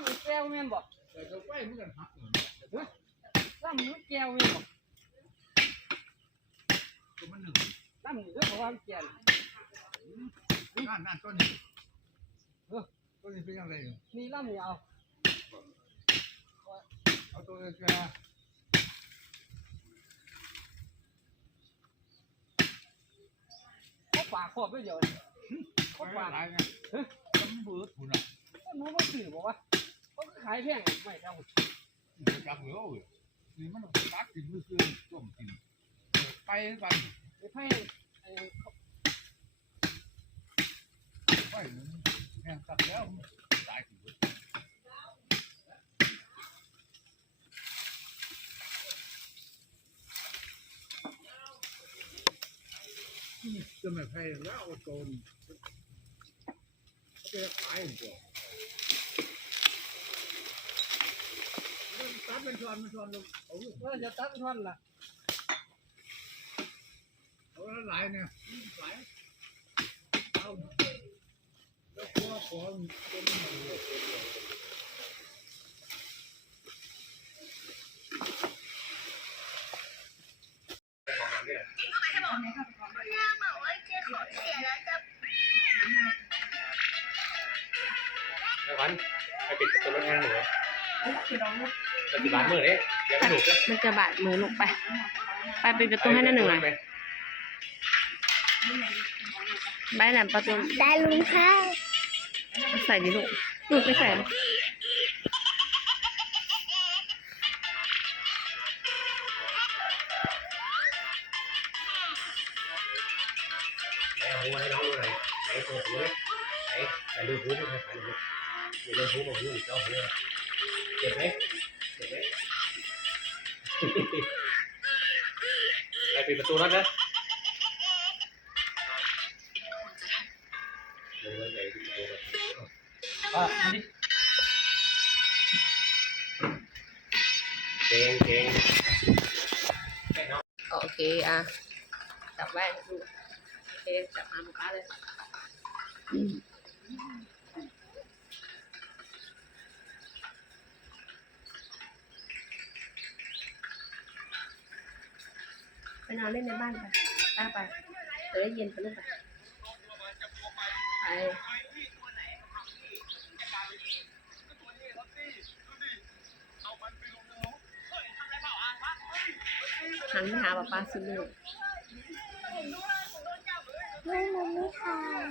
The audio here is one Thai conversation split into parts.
ำมันแก้วแม่นบ่แต่ก็ไปมันกันหักเหมือนลำมันแก้วแม่นบ่ตัวมันหนึ่งลำนี่เด้อเพราะว่ามันแก้วนั่นนั่นต้นนี้เออต้นนี้เป็นยังไงนี่ลำนี่เอาเอาตัวแกเขาปากขอบไปเดียวนี่เขาเขาปาปากกอะไรไงเฮ้ยมันเบิดหุ่นอะ ก็หนูบ่ซื้อบ่วะเขาขาย แพงไม่เอาจับเหลือเว้ยนี่มันตัดกินมือคือต้มกินไปกันไปไผไอ้ไปแห้งสักแล้วตายกินจะไม่แพ้แล้วโจนเขาจะขายตัว ตัดเป็นช้อนเป็นช้อนลงเอาเออจะตัดท่อนล่ะเอาหลายเนี่ยหลายเอาแล้วพวกของต้นมันเลยไอ้วันไปปิดประตูรถงาน หนูปฏิบัติมือเนี่ยยังไม่ถูกเลยมันจะบาดมือลูกไป ไปปิดประตูให้นั่นหนึ่งอะไปไหนประตูได้ลุงค่ะใส่ดิลูกลูกไม่ใส่หรอกไหนเอาหูให้น้องดูหน่อยไหนตัวหูเลยไหนไหนดูหูดูหน่อยดูดูดูหูกับหูอีกเจ้าหูเจ็บไหมเจ็บไหม ไปปิดประตูรถนะลงเลยใหญ่ปิดประตูรถอะนี่เก่งเก่งแค่น้องโอเคอะจับไว้ลูกโอเคจับมาลูกค้าเลย นอนเล่นในบ้านไปตาไปเดี๋ยวได้เย็นไปเล่นไปไปหันไปหาป๊าป๊าสิลูกไม่มันไม่ทาน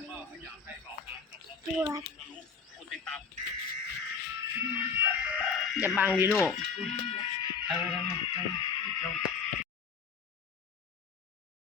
ปวดอย่าบังดิลูก